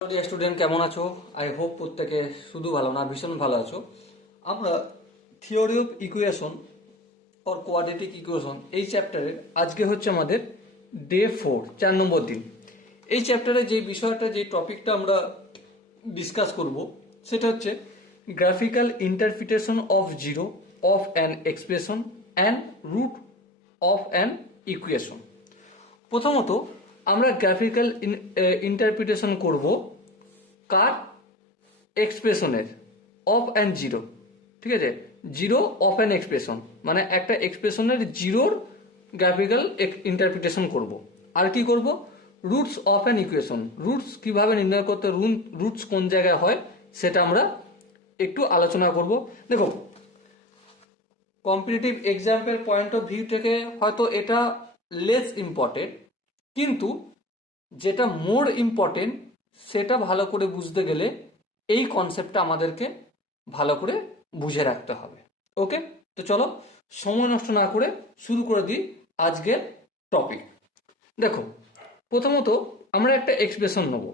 Dear student, কেমন আছো? I hope প্রত্যেকে শুধু ভালো না, ভীষণ ভালো আছো। আমরা theory of equation or quadratic equation এই চ্যাপ্টারের আজকে হচ্ছে আমাদের ডে 4, 4 নম্বর দিন। এই চ্যাপ্টারে যে বিষয়টা, যে টপিকটা আমরা ডিসকাস করব সেটা হচ্ছে graphical interpretation of zero of an expression and root of an equation. প্রথমত আমরা গ্রাফিক্যাল ইন্টারপ্রিটেশন করব কার? এক্সপ্রেশনের, অফ অ্যান্ড জিরো। ঠিক আছে, জিরো অফ অ্যান এক্সপ্রেশন মানে একটা এক্সপ্রেশনের জিরোর গ্রাফিক্যাল ইন্টারপ্রিটেশন করব। আর কি করব? Roots of an equation, roots কিভাবে নির্ণয় করতে, রুটস কোন জায়গায় হয় সেটা আমরা একটু আলোচনা করব। দেখো, competitive example point of view থেকে হয়তো এটা লেস ইম্পর্টেন্ট, কিন্তু যেটা মোর ইম্পর্টেন্ট সেটা ভালো করে বুঝতে গেলে এই কনসেপ্টটা আমাদেরকে ভালো করে বুঝে রাখতে হবে। ওকে, তো চলো সময় নষ্ট না করে শুরু করে দিই আজকের টপিক। দেখো, প্রথমত আমরা একটা এক্সপ্রেশন নেব।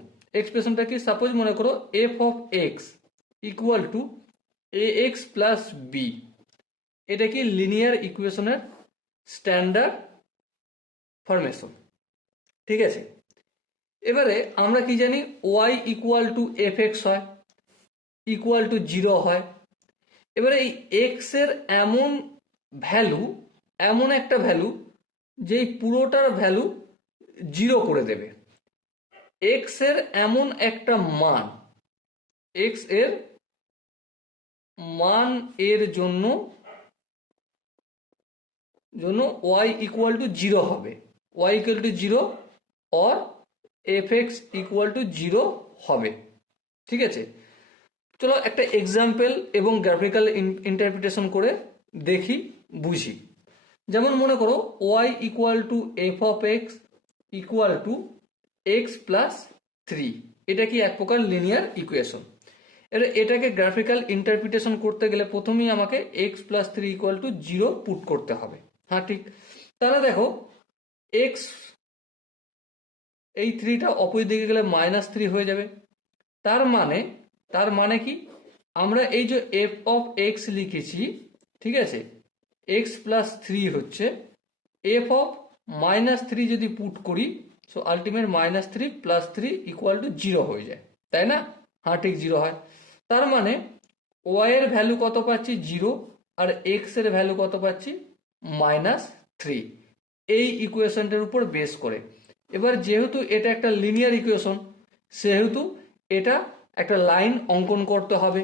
এক্সপ্রেশনটা কি? সাপোজ মনে করো F of X equal to A X plus B. এটা কি লিনিয়ার ইকুয়েশনের স্ট্যান্ডার্ড ফরমেশন। ঠিক আছে, এবারে আমরা কি জানি? Y equal to F X হয়, ইকুয়াল টু জিরো হয়। এবারে এই এক্স এর এমন ভ্যালু, এমন একটা ভ্যালু যে পুরোটার ভ্যালু জিরো করে দেবে। এক্স এর এমন একটা মান, এক্স এর মান এর জন্য ওয়াই ইকুয়াল টু জিরো হবে, Y equal to zero or F X equal to zero হবে। ঠিক আছে, চলো একটা এক্সাম্পল এবং গ্রাফিক্যাল ইন্টারপ্রিটেশন করে দেখি, বুঝি। যেমন মনে করো Y equal to F of X equal to X plus three. এটা কি এক প্রকার লিনিয়ার ইকুয়েশন। এটাকে গ্রাফিক্যাল ইন্টারপ্রিটেশন করতে গেলে প্রথমেই আমাকে X plus three equal to zero put করতে হবে। হ্যাঁ ঠিক, তাহলে দেখো এক্স, এই থ্রিটা অপোজিট দিকে গেলে মাইনাস থ্রি হয়ে যাবে। তার মানে কি? আমরা এই যে এফ অফ এক্স লিখেছি, ঠিক আছে, এক্স প্লাস থ্রি হচ্ছে এফ অফ মাইনাস থ্রি যদি পুট করি, so ultimate minus three plus three equal to zero হয়ে যায়, তাই না? হ্যাঁ ঠিক, জিরো হয়। তার মানে ওয়াই এর ভ্যালু কত পাচ্ছি? জিরো। আর এক্স এর ভ্যালু কত পাচ্ছি? Minus three. এই ইকুয়েশনটার উপর বেস করে এবার যেহেতু এটা একটা লিনিয়ার ইকুয়েশন, সেহেতু এটা একটা লাইন অঙ্কন করতে হবে।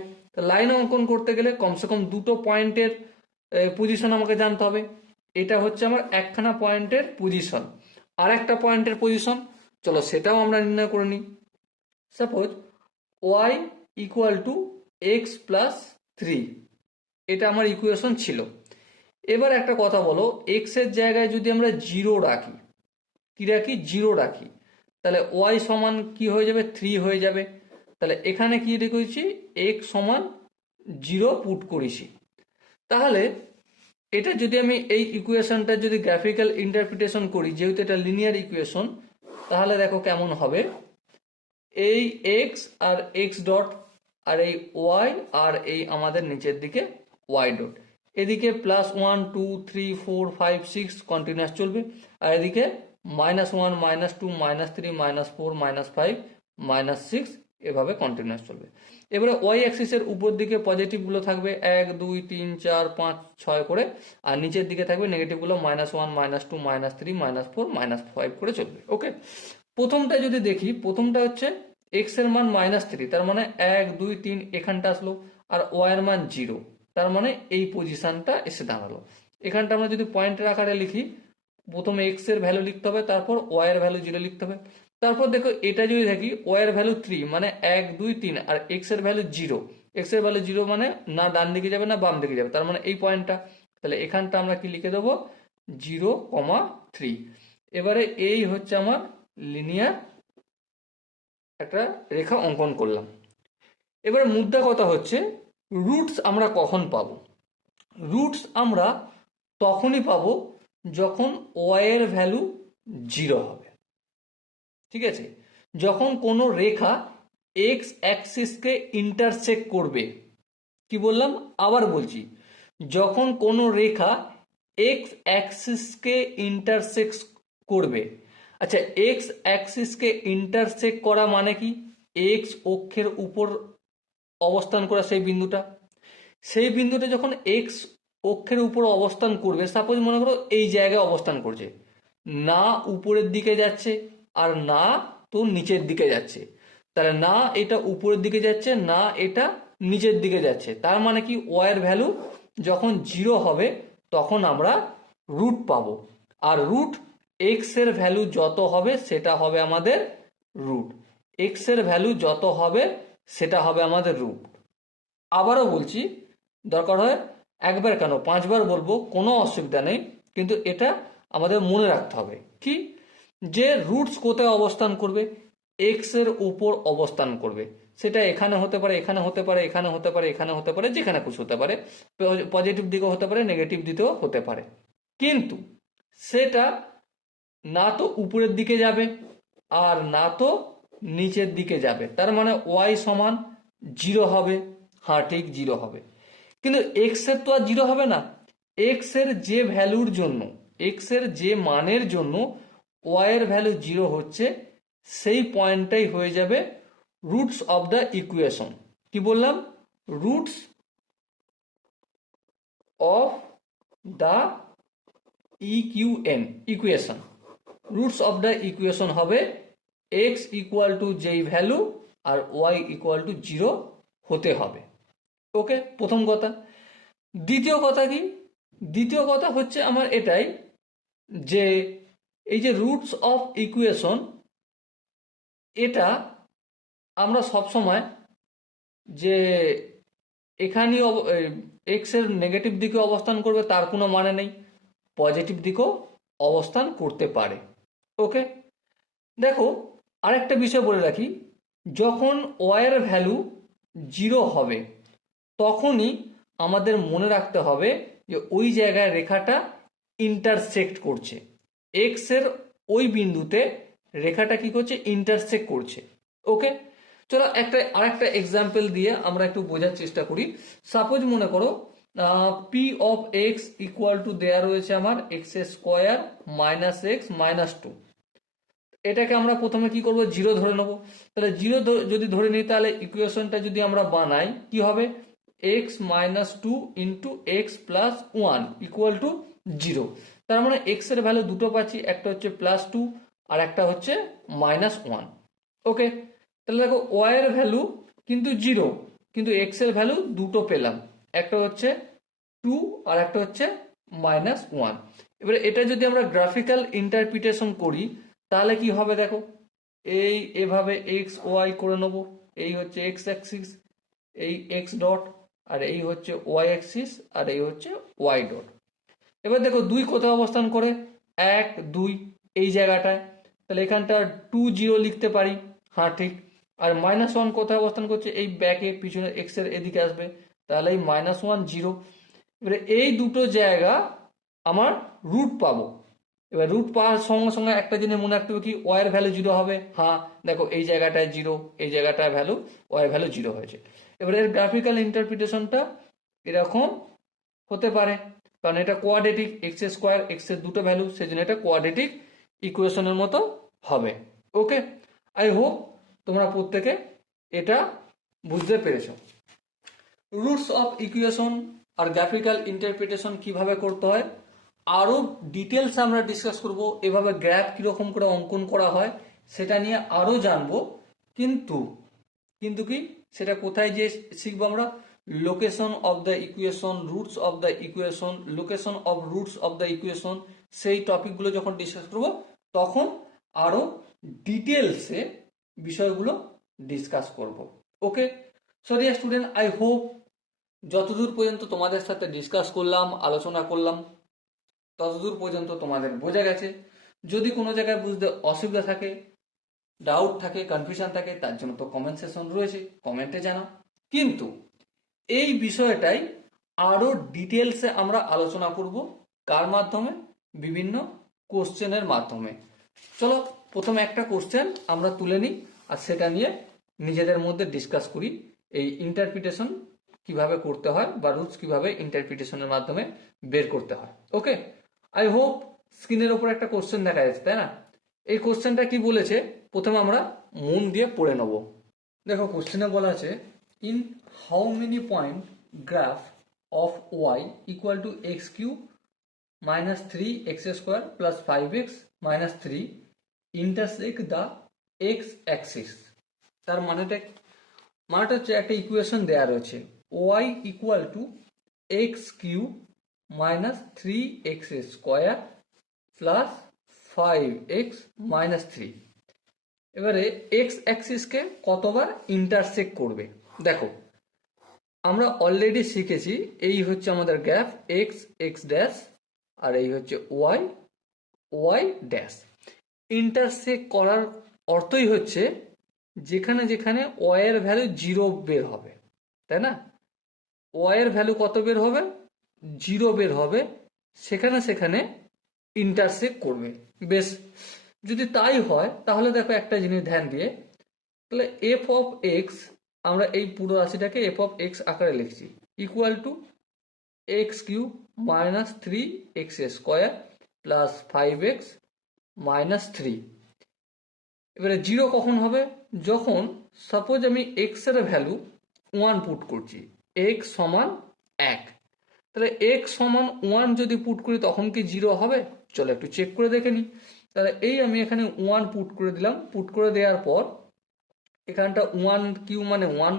লাইন অঙ্কন করতে গেলে কমসে কম দুটো পয়েন্টের পজিশন আমাকে জানতে হবে। এটা হচ্ছে আমার একখানা পয়েন্টের পজিশন, আর একটা পয়েন্টের পজিশন। চলো সেটাও আমরা নির্ণয় করে নিই। Suppose Y equal to X plus three, এটা আমার ইকুয়েশন ছিল। এবার একটা কথা বলো, এক্স এর জায়গায় যদি আমরা জিরো রাখি, কি রাখি? জিরো রাখি, তাহলে ওয়াই সমান কি হয়ে যাবে? থ্রি হয়ে যাবে। তাহলে এখানে কি রেখেছি? এক্স সমান জিরো পুট করেছি। তাহলে এটা যদি আমি এই ইকুয়েশনটা যদি গ্রাফিক্যাল ইন্টারপ্রিটেশন করি, যেহেতু এটা লিনিয়ার ইকুয়েশন, তাহলে দেখো কেমন হবে। এই এক্স আর এক্স ডট, আর এই ওয়াই, আর এই আমাদের নিচের দিকে ওয়াই ডট। এদিকে plus one two three four five six continuous চলবে, আর এদিকে minus one minus two minus three minus four minus five minus six, এভাবে কন্টিনিউয়াস চলবে। এবারে ওয়াই অ্যাক্সিসের উপর দিকে পজিটিভগুলো থাকবে এক দুই তিন চার পাঁচ ছয় করে, আর নিচের দিকে থাকবে নেগেটিভগুলো minus one minus two minus three minus four minus five করে চলবে। ওকে, প্রথমটা যদি দেখি, প্রথমটা হচ্ছে এক্স এর মান মাইনাস থ্রি, তার মানে এক দুই তিন এখানটা আসলো, আর ওয়াই এর মান জিরো, তার মানে এই পজিশনটা এসে দাঁড়ালো। এখানটা আমরা যদি পয়েন্টের আকারে লিখি, প্রথমে এক্স এর ভ্যালু লিখতে হবে, তারপর ওয়াই এর ভ্যালু জিরো লিখতে হবে। তারপর দেখো এটা যদি দেখি, ওয়াই এর ভ্যালু থ্রি মানে এক দুই তিন, আর এক্স এর ভ্যালু জিরো। এক্স এর ভ্যালু জিরো মানে না ডান দিকে যাবে না বাম দিকে যাবে, তার মানে এই পয়েন্টটা। তাহলে এখানটা আমরা কি লিখে দেবো? Zero comma three. এবারে এই হচ্ছে আমার লিনিয়ার একটা রেখা অঙ্কন করলাম। এবার মুদ্রা কথা হচ্ছে, রুটস আমরা কখন পাবো? রুটস আমরা তখনই পাবো যখন ওয়াই এর ভ্যালু জিরো হবে। ঠিক আছে, যখন কোনো রেখা এক্স অ্যাক্সিসকে ইন্টারসেক্ট করবে। কি বললাম, আবার বলছি, যখন কোনো রেখা এক্স অ্যাক্সিসকে ইন্টারসেক্ট করবে। আচ্ছা, এক্স অ্যাক্সিসকে ইন্টারসেক্ট করা মানে কি? এক্স অক্ষের উপর অবস্থান করা সেই বিন্দুটা যখন এক্স অক্ষের উপর অবস্থান করবে, সাপোজ মনে করো এই জায়গায় অবস্থান করছে, না উপরের দিকে যাচ্ছে আর না তো নিচের দিকে যাচ্ছে, তাহলে না এটা উপরের দিকে যাচ্ছে না এটা নিচের দিকে যাচ্ছে, তার মানে কি ওয়াই এর ভ্যালু যখন 0 হবে তখন আমরা রুট পাবো, আর রুট এক্স এর ভ্যালু যত হবে সেটা হবে আমাদের রুট, এক্স এর ভ্যালু যত হবে সেটা হবে আমাদের রুট। আবারও বলছি, দরকার হয় একবার কেন 5বার বলবো, কোনো অসুবিধা নেই, কিন্তু এটা আমাদের মনে রাখতে হবে কি, যে রুটস কোথায় অবস্থান করবে? এক্স এর উপর অবস্থান করবে, সেটা এখানে হতে পারে, এখানে হতে পারে, এখানে হতে পারে, এখানে হতে পারে, যেখানে খুশি হতে পারে, পজিটিভ দিকেও হতে পারে, নেগেটিভ দিকেও হতে পারে, কিন্তু সেটা না তো উপরের দিকে যাবে আর না তো নিচের দিকে যাবে, তার মানে ওয়াই সমান 0 হবে। হ্যাঁ ঠিক 0 হবে, কিন্তু এক্স এর তো আর 0 হবে না, এক্স এর যে ভ্যালুর জন্য, এক্স এর যে মানের জন্য ওয়াই এর ভ্যালু 0 হচ্ছে, সেই পয়েন্টটাই হয়ে যাবে রুটস অফ দ্য ইকুয়েশন। কি বললাম? Roots of the equation, roots of the equation হবে এক্স ইকুয়াল টু যেই ভ্যালু আর ওয়াই ইকুয়াল টু 0 হতে হবে। ওকে, প্রথম কথা। দ্বিতীয় কথা কি? দ্বিতীয় কথা হচ্ছে আমার এটাই, যে এই যে রুটস অফ ইকুয়েশন, এটা আমরা সবসময় যে এখানেই এক্স এর নেগেটিভ দিকে অবস্থান করবে তার কোনো মানে নেই, পজিটিভ দিকেও অবস্থান করতে পারে। ওকে, দেখো আরেকটা বিষয় বলে রাখি, যখন ওয়াই এর ভ্যালু 0 হবে তখনই আমাদের মনে রাখতে হবে যে ওই জায়গায় রেখাটা ইন্টারসেক্ট করছে, এক্স এর ওই বিন্দুতে রেখাটা কি করছে? ইন্টারসেক্ট করছে। ওকে, চলো আরেকটা এক্সাম্পল দিয়ে আমরা একটু বোঝার চেষ্টা করি। সাপোজ মনে করো P of X equal two দেয়া রয়েছে আমার x square minus x minus 2, এটাকে আমরা প্রথমে কি করব? 0 ধরে নেব। তাহলে 0 যদি ধরে নিই তাহলে ইকুয়েশনটা যদি আমরা বানাই কি হবে? X minus 2 into x plus 1 equal to 0। তার মানে এক্স এর ভ্যালু দুটো পাচ্ছি, একটা হচ্ছে +2 আর একটা হচ্ছে -1। ওকে, তাহলে দেখো ওয়াই এর ভ্যালু কিন্তু 0, কিন্তু এক্স এর ভ্যালু দুটো পেলাম, একটা হচ্ছে 2 আর একটা হচ্ছে -1। এবারে এটা যদি আমরা গ্রাফিক্যাল ইন্টারপ্রিটেশন করি তাহলে কি হবে দেখো, এই এভাবে এক্স ওয়াই করে নেব, এই হচ্ছে এক্স অ্যাক্সিস, এই এক্স ডট, আর এই হচ্ছে ওয়াই অ্যাক্সিস, আর এই হচ্ছে ওয়াই ডট। এবার দেখো 2 কোথায় অবস্থান করে? 1 2 এই জায়গাটায়, তাহলে এখানটা 2 0 লিখতে পারি। হ্যাঁ ঠিক। আর -1 কোথায় অবস্থান করছে? এই ব্যাকে পিছনে এক্স এর এদিকে আসবে, তাহলে এই -1 0। এবারে এই দুটো জায়গা আমার রুট পাবো। এবার রুট পাওয়ার সঙ্গে সঙ্গে একটা জিনিস মনে রাখতে হবে কি, ওয়াই এর ভ্যালু 0 হবে। হ্যাঁ দেখো এই জায়গাটায় 0, এই জায়গাটায় ভ্যালু ওয়াই ভ্যালু 0 হয়েছে। এবার এর গ্রাফিক্যাল ইন্টারপ্রিটেশনটা এরকম হতে পারে, কারণ এটা কোয়াড্রেটিক, এক্স স্কোয়ার এক্স এর দুটো ভ্যালু, সেজন্য এটা কোয়াড্রেটিক ইকুয়েশনের মতো হবে। ওকে, আই হোপ তোমরা প্রত্যেকে এটা বুঝতে পেরেছো। রুটস অফ ইকুয়েশন আর গ্রাফিক্যাল ইন্টারপ্রিটেশন কিভাবে করতে হয় আরো ডিটেলস আমরা ডিসকাস করব, এভাবে গ্রাফ কিরকম করে অঙ্কন করা হয় সেটা নিয়ে আরো জানবো। কিন্তু কিন্তু কি সেটা কোথায় যে শিখবো আমরা? Location of the equation, roots of the equation, location of roots of the equation, সেই টপিকগুলো যখন ডিসকাস করব তখন আরো ডিটেলসে বিষয়গুলো ডিসকাস করব। Okay, so dear student, I hope যতদূর পর্যন্ত তোমাদের সাথে ডিসকাস করলাম, আলোচনা করলাম, ততদূর পর্যন্ত তোমাদের বোঝা গেছে। যদি কোনো জায়গায় বুঝতে অসুবিধা থাকে, ডাউট থাকে, কনফিউশন থাকে, তার জন্য তো কমেন্ট সেকশন রয়েছে, কমেন্টে জানাও। কিন্তু এই বিষয়টাই আরো ডিটেলসে আমরা আলোচনা করব, কার মাধ্যমে? বিভিন্ন কোশ্চেনের মাধ্যমে। চলো প্রথমে একটা কোশ্চেন আমরা তুলে নিই আর সেটা নিয়ে নিজেদের মধ্যে ডিসকাস করি এই ইন্টারপ্রিটেশন কিভাবে করতে হয় বা রুটস কিভাবে ইন্টারপ্রিটেশনের মাধ্যমে বের করতে হয়। ওকে, আই হোপ স্ক্রিনের ওপর একটা কোশ্চেন দেখা যাচ্ছে, তাই না? এই কোশ্চেনটা কি বলেছে প্রথমে আমরা মন দিয়ে পড়ে নেব। দেখো কোশ্চেনে বলা আছে in how many point graph of Y equal to X cube minus three X square plus five X minus three intersect the X axis. তার মানেটা হচ্ছে একটা ইকুয়েশন দেওয়া রয়েছে Y equal to X cube minus three X square plus five X minus three. এবারে X অ্যাক্সিসকে কতবার intersect করবে। দেখো আমরা অলরেডি শিখেছি এই হচ্ছে আমাদের গ্রাফ এক্স এক্স ড্যাশ আর এই হচ্ছে ওয়াই ওয়াই ড্যাশ। ইন্টারসেক্ট করার অর্থই হচ্ছে যেখানে যেখানে ওয়াই এর ভ্যালু জিরো বের হবে, তাই না? ওয়াই এর ভ্যালু কত বের হবে? জিরো বের হবে, সেখানে সেখানে ইন্টারসেক্ট করবে। বেশ, যদি তাই হয় তাহলে দেখো একটা জিনিস ধ্যান দিয়ে, তাহলে এফ অফ এক্স আমরা এই পুরো রাশিটাকে এফ অফ এক্স আকারে লিখছি equal to X cube minus three X square plus five X minus three. এবারে জিরো কখন হবে? যখন সাপোজ আমি এক্স এর ভ্যালু ওয়ান পুট করছি, এক্স সমান এক, তাহলে এক্স সমান ওয়ান যদি পুট করি তখন কি জিরো হবে? চলো একটু চেক করে দেখে নিই। তাহলে এই আমি এখানে ওয়ান পুট করে দিলাম, পুট করে দেওয়ার পর এখানটা ওয়ান কিউ মানে one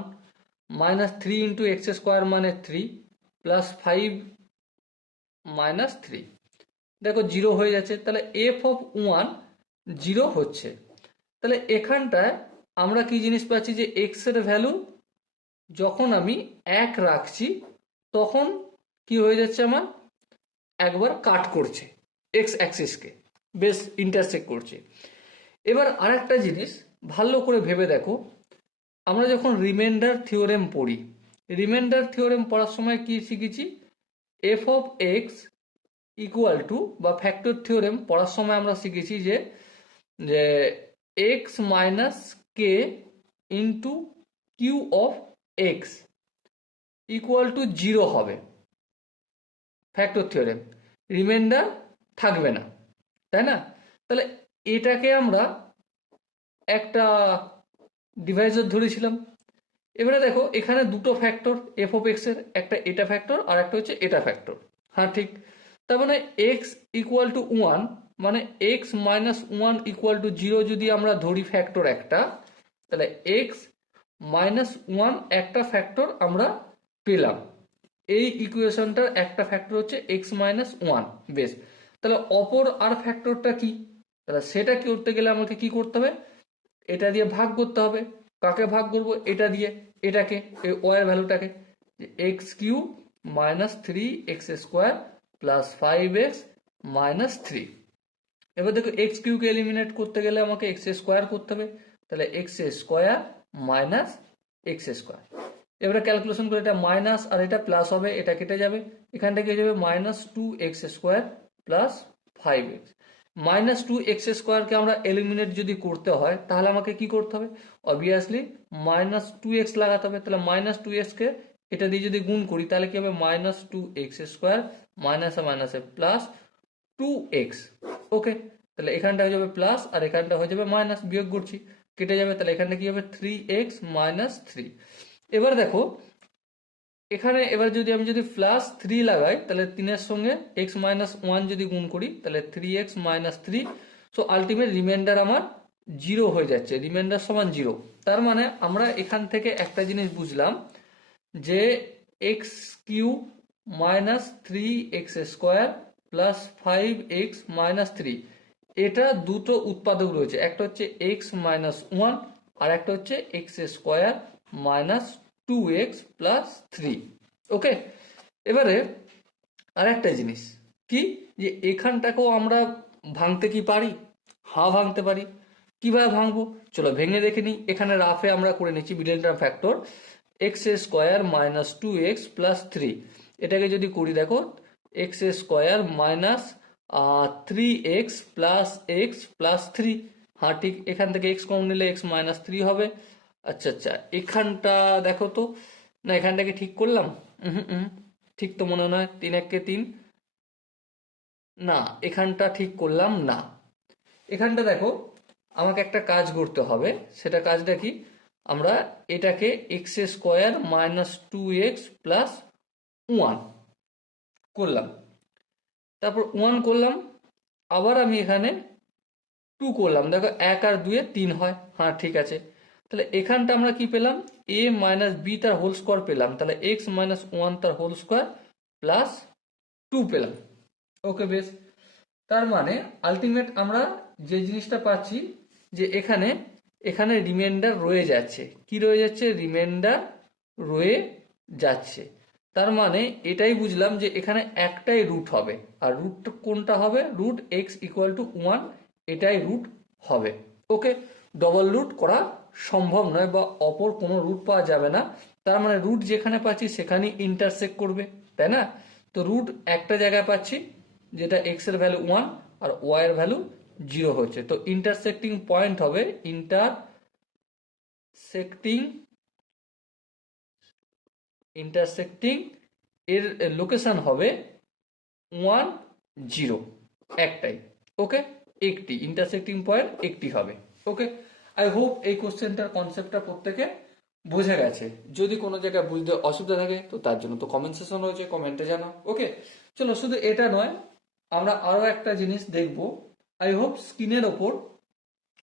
minus three into X square মানে three plus five minus three, দেখো জিরো হয়ে যাচ্ছে। তাহলে এফ অফ ওয়ান জিরো হচ্ছে। তাহলে এখানটায় আমরা কি জিনিস পাচ্ছি যে এক্স এর ভ্যালু যখন আমি এক রাখছি তখন কি হয়ে যাচ্ছে, আমার একবার কাট করছে এক্স অ্যাক্সিসকে, বেশ ইন্টারসেক্ট করছে। এবার আরেকটা জিনিস ভালো করে ভেবে দেখো, আমরা যখন রিমাইন্ডার থিওরেম পড়ি, রিমাইন্ডার থিওরেম পড়ার সময় কি শিখেছি? F of X equal to বা ফ্যাক্টর থিওরেম পড়ার সময় আমরা শিখেছি যে যে X minus K into Q of X equal to zero হবে ফ্যাক্টর থিওরেম, রিমাইন্ডার থাকবে না, তাই না? তাহলে এটাকে আমরা একটা ডিভাইজার ধরেছিলাম। এবারে দেখো এখানে দুটো ফ্যাক্টর এফ অফ এক্স এর, একটা এটা ফ্যাক্টর আর একটা হচ্ছে এটা ফ্যাক্টর। হ্যাঁ ঠিক, তার মানে এক্স ইকুয়াল টু ওয়ান মানে x minus one equal to zero যদি আমরা ধরি ফ্যাক্টর একটা, তাহলে এক্স মাইনাস ওয়ান একটা ফ্যাক্টর আমরা পেলাম। এই ইকুয়েশনটার একটা ফ্যাক্টর হচ্ছে এক্স মাইনাস ওয়ান। বেশ, তাহলে অপর আর ফ্যাক্টরটা কি? তাহলে সেটা কি করতে গেলে আমাকে কি করতে হবে? এটা দিয়ে ভাগ করতে হবে। কাকে ভাগ করব? এটা দিয়ে, এটাকে, এই ওয়াই এর ভ্যালুটাকে, X cube minus three X square plus five X minus three. এবার দেখো এক্স কিউকে এলিমিনেট করতে গেলে আমাকে এক্স স্কোয়ার করতে হবে, তাহলে x square minus x square. এবারে ক্যালকুলেশন করে এটা মাইনাস আর এটা প্লাস হবে, এটা কেটে যাবে, এখানটা কি হয়ে যাবে minus two X square plus five X. Minus two X স্কোয়ারকে আমরা এলিমিনেট যদি করতে হয় তাহলে আমাকে কি করতে হবে? অবভিয়াসলি মাইনাস টু এক্স লাগাতে হবে। তাহলে মাইনাস টু এক্সকে এটা দিয়ে যদি গুণ করি তাহলে কি হবে? মাইনাস টু এক্স স্কোয়ার মাইনাসে মাইনাসে প্লাস টু এক্স। ওকে, তাহলে এখানটা হয়ে যাবে প্লাস আর এখানটা হয়ে যাবে মাইনাস, বিয়োগ করছি কেটে যাবে, তাহলে এখানটা কি হবে? Three x minus three. এবার দেখো এখানে এবার যদি আমি যদি প্লাস থ্রি লাগাই তাহলে তিনের সঙ্গে এক্স মাইনাস ওয়ান যদি গুণ করি তাহলে three x minus three. So ultimate reminder আমার জিরো হয়ে যাচ্ছে, রিমাইন্ডার সমান জিরো। তার মানে আমরা এখান থেকে একটা জিনিস বুঝলাম যে X cube minus three X square plus five X minus three, এটা দুটো উৎপাদক রয়েছে, একটা হচ্ছে এক্স মাইনাস ওয়ান আর একটা হচ্ছে X square minus two X plus three. Okay, এবারে আর একটা জিনিস কি, যে এখানটাকেও আমরা ভাঙতে কি পারি? হ্যাঁ ভাঙতে পারি। কিভাবে ভাঙবো চলো ভেঙে দেখে নিই। এখানে রাফে আমরা করে নিচ্ছি middle term factor X square minus two X plus three. এটাকে যদি করি দেখো X square minus three X plus three. হ্যাঁ ঠিক, এখান থেকে এক্স কমন নিলে এক্স মাইনাস থ্রি হবে আচ্ছা আচ্ছা, এখানটা দেখো তো, না এখানটাকে ঠিক করলাম? ঠিক তো মনে হয়, 3 1 3। না, এখানটা ঠিক করলাম না। এখানটা দেখো, আমাকে একটা কাজ করতে হবে। সেটা কাজটা কি? আমরা এটাকে x square minus 2x plus 1 করলাম, তারপর 1 করলাম, আবার আমি এখানে 2 করলাম। দেখো 1 আর 2 এ 3 হয়, হ্যাঁ ঠিক আছে। তাহলে এখানটা আমরা কি পেলাম? a মাইনাস বি তার হোল স্কোয়ার পেলাম, তাহলে এক্স মাইনাস 1 তার হোল স্কোয়ার প্লাস 2 পেলাম। ওকে বেশ। তার মানে আলটিমেট আমরা যে জিনিসটা পাচ্ছি, যে এখানে এখানে রিমাইন্ডার রয়ে যাচ্ছে। কি রয়ে যাচ্ছে? রিমাইন্ডার রয়ে যাচ্ছে। তার মানে এটাই বুঝলাম যে এখানে একটাই রুট হবে। আর রুট কোনটা হবে? রুট এক্স ইকুয়াল টু 1, এটাই রুট হবে। ওকে, ডবল রুট করা সম্ভব নয়, বা অপর কোনো রুট পাওয়া যাবে না। তার মানে রুট যেখানে পাচ্ছি সেখানেই ইন্টারসেক্ট করবে, তাই না? তো রুট একটা জায়গায় পাচ্ছি, যেটা এক্স এর ভ্যালু 1 আর ওয়াই এর ভ্যালু 0 হচ্ছে। তো ইন্টারসেক্টিং পয়েন্ট হবে, ইন্টারসেক্টিং ইন্টারসেক্টিং এর লোকেশন হবে 1 0, একটাই। ওকে, একটি ইন্টারসেক্টিং পয়েন্ট একটি হবে। ওকে, আই হোপ এই কোশ্চেনটার কনসেপ্টটা প্রত্যেকে বোঝা গেছে। যদি কোনো জায়গায় বুঝতে অসুবিধা থাকে তো তার জন্য তো কমেন্ট সেকশন রয়েছে, কমেন্টে জানাও। ওকে, চলো, শুধু এটা নয়, আমরা আরো একটা জিনিস দেখব। আই হোপ স্ক্রিনের ওপর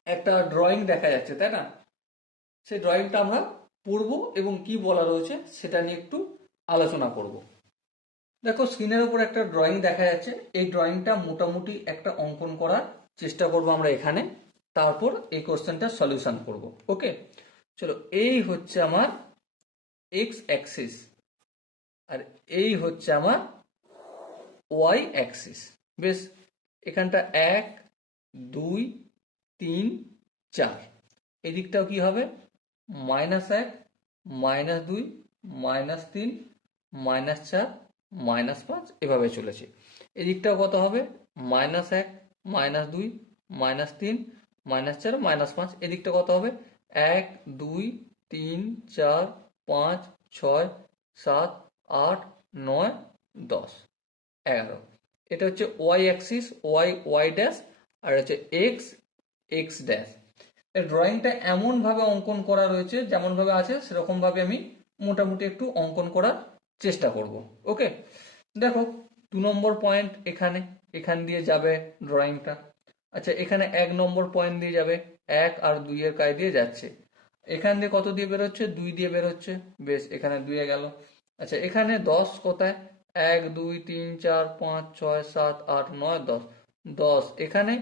একটা ড্রয়িং দেখা যাচ্ছে, তাই না? সেই ড্রয়িংটা আমরা পড়বো এবং কি বলা রয়েছে সেটা নিয়ে একটু আলোচনা করব। দেখো, স্ক্রিনের উপর একটা ড্রয়িং দেখা যাচ্ছে। এই ড্রয়িংটা মোটামুটি একটা অঙ্কন করার চেষ্টা করব আমরা এখানে, তারপর এই কোশ্চেনটা সলিউশন করব। ওকে, চলো, এই হচ্ছে আমার এক্স অ্যাক্সিস, আর এই হচ্ছে আমার ওয়াই অ্যাক্সিস। বেশ, এখানটা 1 2 3 4, এদিকটাও কি হবে? -1 -2 -3 -4 -5, এভাবে চলেছে। এদিকটাও কত হবে? -1 -2 -3 -4 -5। এদিকটা কত হবে? 1 2 3 4 5 6 7 8 9 10 11। এটা হচ্ছে Y axis, Y Y dash, আর হচ্ছে এক্স এক্স ড্যাশ। এই ড্রয়িংটা এমন ভাবে অঙ্কন করা রয়েছে, যেমন ভাবে আছে সেরকম ভাবে আমি মোটামুটি একটু অঙ্কন করার চেষ্টা করব। ওকে, দেখো, 2 নম্বর পয়েন্ট এখানে, এখান দিয়ে যাবে ড্রয়িংটা। আচ্ছা, এখানে 1 নম্বর পয়েন্ট দিয়ে যাবে, 1 আর 2 এর কায় দিয়ে যাচ্ছে। এখান দিয়ে কত দিয়ে বেরোচ্ছে? 2 দিয়ে বেরোচ্ছে। বেশ, এখানে 2 এ গেল। আচ্ছা, এখানে 10 কোথায়? 1 2 3 4 5 6 7 8 9 10, 10 এখানে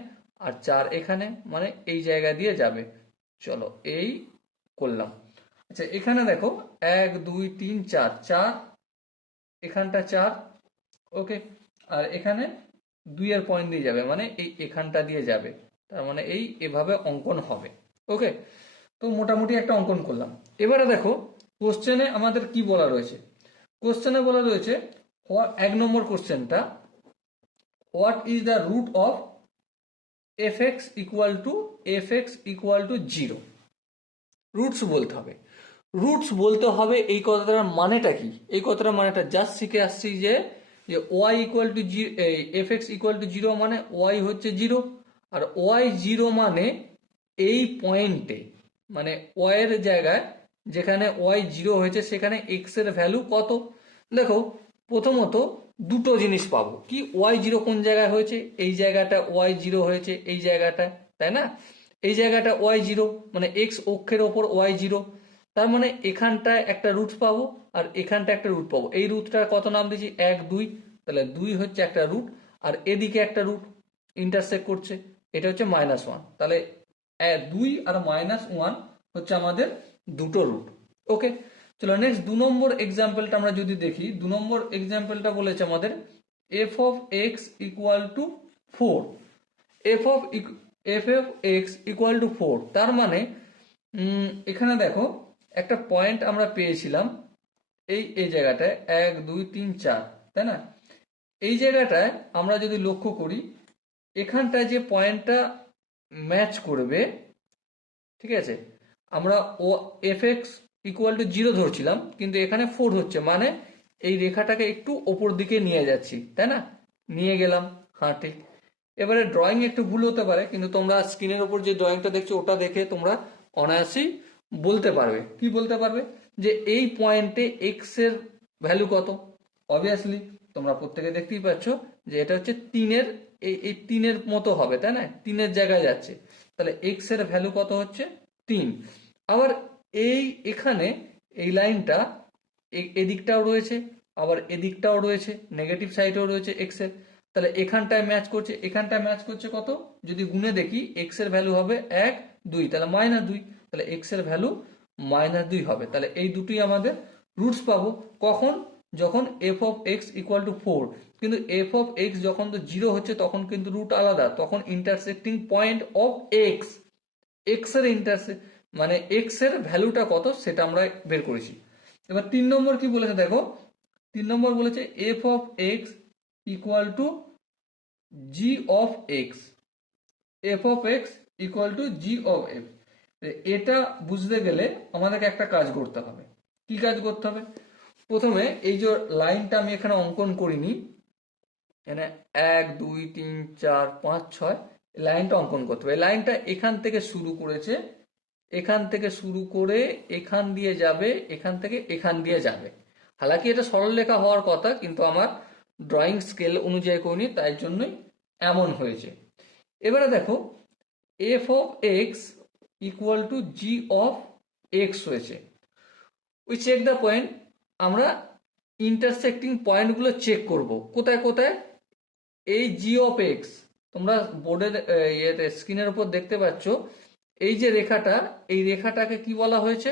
আর 4 এখানে, মানে এই জায়গা দিয়ে যাবে। চলো, এই করলাম। আচ্ছা, এখানে দেখো 1 2 3 4, 4 এখানটা 4। ওকে, আর এখানে 2 এর পয়েন্ট দিয়ে যাবে, মানে এই এখানটা দিয়ে যাবে। তার মানে এই এভাবে অঙ্কন হবে। ওকে, তো মোটামুটি একটা অঙ্কন করলাম। এবারে দেখো, কোশ্চেনে আমাদের কি বলা রয়েছে। কোশ্চেনে বলা রয়েছে 1 নম্বর কোশ্চেনটা, what is the root of f(x) = 0। Roots বলতে হবে। রুটস বলতে হবে, এই কথাটার মানেটা কি? এই কথাটার মানেটা জাস্ট শিখে আসছি যে Y equal to G, f(x) = 0 মানে ওয়াই হচ্ছে 0, আর ওয়াই 0 মানে এই পয়েন্টে, মানে ওয়াই এর জায়গায় যেখানে ওয়াই 0 হয়েছে সেখানে এক্স এর ভ্যালু কত। দেখো, প্রথমত দুটো জিনিস পাবো। কি? ওয়াই 0 কোন জায়গায় হয়েছে? এই জায়গাটা ওয়াই 0 হয়েছে, এই জায়গাটা, তাই না? এই জায়গাটা ওয়াই 0, মানে এক্স অক্ষের ওপর ওয়াই 0। তার মানে এখানটায় একটা রুট পাবো আর এখানটা একটা রুট পাবো। এই রুটটার কত নাম দিয়েছি? 1 2, তাহলে 2 হচ্ছে একটা রুট, আর এদিকে একটা রুট ইন্টারসেক্ট করছে, এটা হচ্ছে -1। তাহলে 2 আর -1 হচ্ছে আমাদের দুটো রুট। ওকে, চলো নেক্সট 2 নম্বর এক্সাম্পলটা আমরা যদি দেখি। 2 নম্বর এক্সাম্পলটা বলেছে আমাদের f(x) = 4। f(x) = 4, তার মানে এখানে দেখো একটা পয়েন্ট আমরা পেয়েছিলাম এই এই জায়গাটায় 1 2 3 4, তাই না? এই জায়গাটায় আমরা যদি লক্ষ্য করি, এখানটায় যে পয়েন্টটা ম্যাচ করবে, ঠিক আছে, আমরা ও এফ এক্স ইকুয়াল টু 0 ধরছিলাম, কিন্তু এখানে 4 হচ্ছে, মানে এই রেখাটাকে একটু ওপর দিকে নিয়ে যাচ্ছি, তাই না? নিয়ে গেলাম, হ্যাঁ ঠিক। এবারে ড্রয়িং একটু ভুল হতে পারে, কিন্তু তোমরা স্ক্রিনের ওপর যে ড্রয়িংটা দেখছো ওটা দেখে তোমরা অনায়াসেই বলতে পারবে। কি বলতে পারবে? যে এই পয়েন্টে এক্স এর ভ্যালু কত। অবভিয়াসলি তোমরা প্রত্যেকে দেখতেই পাচ্ছ যে এটা হচ্ছে 3-এর, এই 3-এর মতো হবে, তাই না? 3-এর জায়গায় যাচ্ছে, তাহলে এক্স এর ভ্যালু কত হচ্ছে? 3। আবার এখানে এই লাইনটা এদিকটাও রয়েছে, আবার এদিকটাও রয়েছে, নেগেটিভ সাইডেও রয়েছে এক্স এর, তাহলে এখানটায় ম্যাচ করছে, এখানটায় ম্যাচ করছে কত? যদি গুণে দেখি এক্স এর ভ্যালু হবে 1 2, তাহলে -2, তাহলে এক্স এর ভ্যালু -2 হবে। তাহলে এই দুটোই আমাদের রুটস পাবো কখন? যখন F of X equal two 4। কিন্তু এফ অফ এক্স যখন তো 0 হচ্ছে তখন কিন্তু রুট আলাদা, তখন intersecting point of x, x এর ইন্টারসেক্ট মানে এক্স এর ভ্যালুটা কত সেটা আমরা বের করেছি। এবার 3 নম্বর কি বলেছে দেখো, 3 নম্বর বলেছে F of X equal to G of x, F of X equal to G of x. এটা বুঝতে গেলে আমাদেরকে একটা কাজ করতে হবে। কি কাজ করতে হবে? প্রথমে এই যে লাইনটা আমি এখানে অঙ্কন করিনি, এখানে 1 2 3 4 5 6 লাইনটা অঙ্কন করতে হবে। লাইনটা এখান থেকে শুরু করেছে, এখান থেকে শুরু করে এখান দিয়ে যাবে, এখান থেকে এখান দিয়ে যাবে। হালাকি এটা সরলরেখা হওয়ার কথা, কিন্তু আমার ড্রয়িং স্কেল অনুযায়ী করিনি, তাই জন্যই এমন হয়েছে। এবারে দেখো F of X equal to G of x হয়েছে। উই চেক দ্য পয়েন্ট, আমরা ইন্টারসেক্টিং পয়েন্টগুলো চেক করব। কোথায় কোথায়? এই জি অফ এক্স, তোমরা বোর্ডের ইয়েতে স্ক্রিনের উপর দেখতে পাচ্ছ, এই যে রেখাটা, এই রেখাটাকে কি বলা হয়েছে?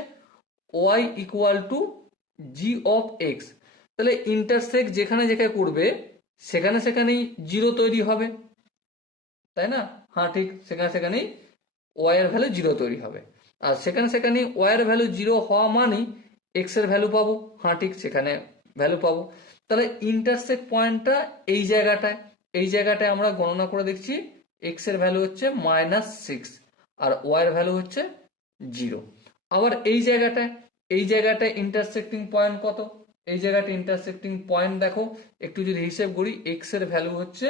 Y equal to G of X. তাহলে ইন্টারসেক্ট যেখানে যেখানে করবে সেখানে সেখানেই 0 তৈরি হবে, তাই না? হ্যাঁ ঠিক, সেখানে সেখানেই ওয়াই এর ভ্যালু 0 তৈরি হবে। আর সেখানে সেখানেই ওয়াই এর ভ্যালু 0 হওয়া মানেই এক্স এর ভ্যালু পাবো, হ্যাঁ ঠিক, সেখানে ভ্যালু পাবো। তাহলে ইন্টারসেক্ট পয়েন্টটা এই জায়গাটায়, এই জায়গাটায় আমরা গণনা করে দেখছি এক্স এর ভ্যালু হচ্ছে -6 আর ওয়াই এর ভ্যালু হচ্ছে 0। আবার এই জায়গাটায়, এই জায়গাটায় ইন্টারসেক্টিং পয়েন্ট কত? এই জায়গাটা ইন্টারসেক্টিং পয়েন্ট দেখো, একটু যদি হিসেব করি, এক্স এর ভ্যালু হচ্ছে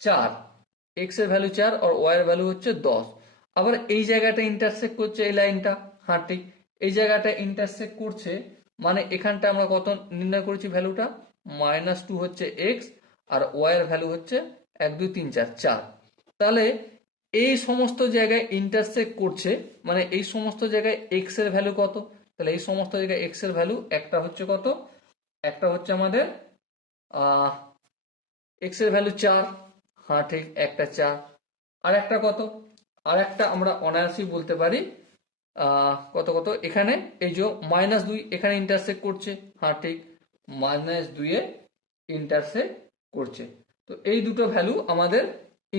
4, এক্স এর ভ্যালু 4 আর ওয়াই এর ভ্যালু হচ্ছে 10। আবার এই জায়গাটা ইন্টারসেক্ট করছে এই লাইনটা, হ্যাঁ ঠিক, এই জায়গাটা ইন্টারসেক্ট করছে, মানে এখানটা আমরা কত নির্ণয় করেছি ভ্যালুটা? -2 হচ্ছে এক্স আর ওয়াই এর ভ্যালু হচ্ছে 1 2 3 4 4। তাহলে এই সমস্ত জায়গায় ইন্টারসেক্ট করছে, মানে এই সমস্ত জায়গায় এক্স এর ভ্যালু কত? তাহলে এই সমস্ত জায়গায় এক্স এর ভ্যালু একটা হচ্ছে কত? একটা হচ্ছে আমাদের এক্স এর ভ্যালু 4, হ্যাঁ ঠিক, একটা 4। আর একটা কত? আর একটা আমরা অনায়াসই বলতে পারি কত কত, এখানে এই যে -2 এখানে ইন্টারসেক্ট করছে, হ্যাঁ ঠিক, -2 এ ইন্টারসেক্ট করছে। তো এই দুটো ভ্যালু আমাদের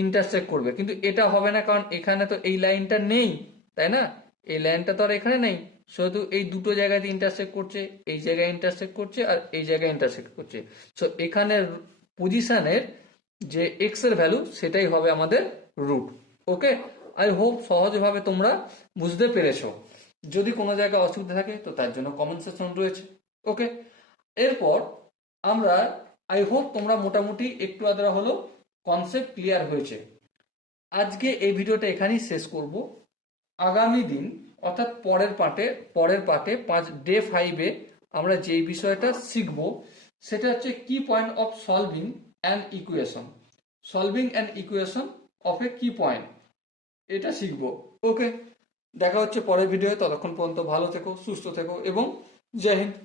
ইন্টারসেক্ট করবে, কিন্তু এটা হবে না, কারণ এখানে তো এই লাইনটা নেই, তাই না? এই লাইনটা তো আর এখানে নেই, শুধু এই দুটো জায়গায় ইন্টারসেক্ট করছে, এই জায়গায় ইন্টারসেক্ট করছে আর এই জায়গায় ইন্টারসেক্ট করছে। সো এখানের পজিশনের যে এক্স এর ভ্যালু সেটাই হবে আমাদের রুট। ওকে, আই হোপ সহজভাবে তোমরা বুঝতে পেরেছো। যদি কোনো জায়গায় অসুবিধা থাকে তো তার জন্য কমেন্ট সেকশন রয়েছে। ওকে, এরপর আমরা আই হোপ তোমরা মোটামুটি একটু আধরা হলো কনসেপ্ট ক্লিয়ার হয়েছে। আজকে এই ভিডিওটা এখানেই শেষ করব। আগামী দিন অর্থাৎ পরের পার্টে ডে 5-এ আমরা যেই বিষয়টা শিখব সেটা হচ্ছে কি point of solving an equation, solving an equation of a কি পয়েন্ট, এটা শিখব। ওকে, দেখা হচ্ছে পরের ভিডিও, ততক্ষণ পর্যন্ত ভালো থেকো, সুস্থ থেকো এবং জয় হিন্দ।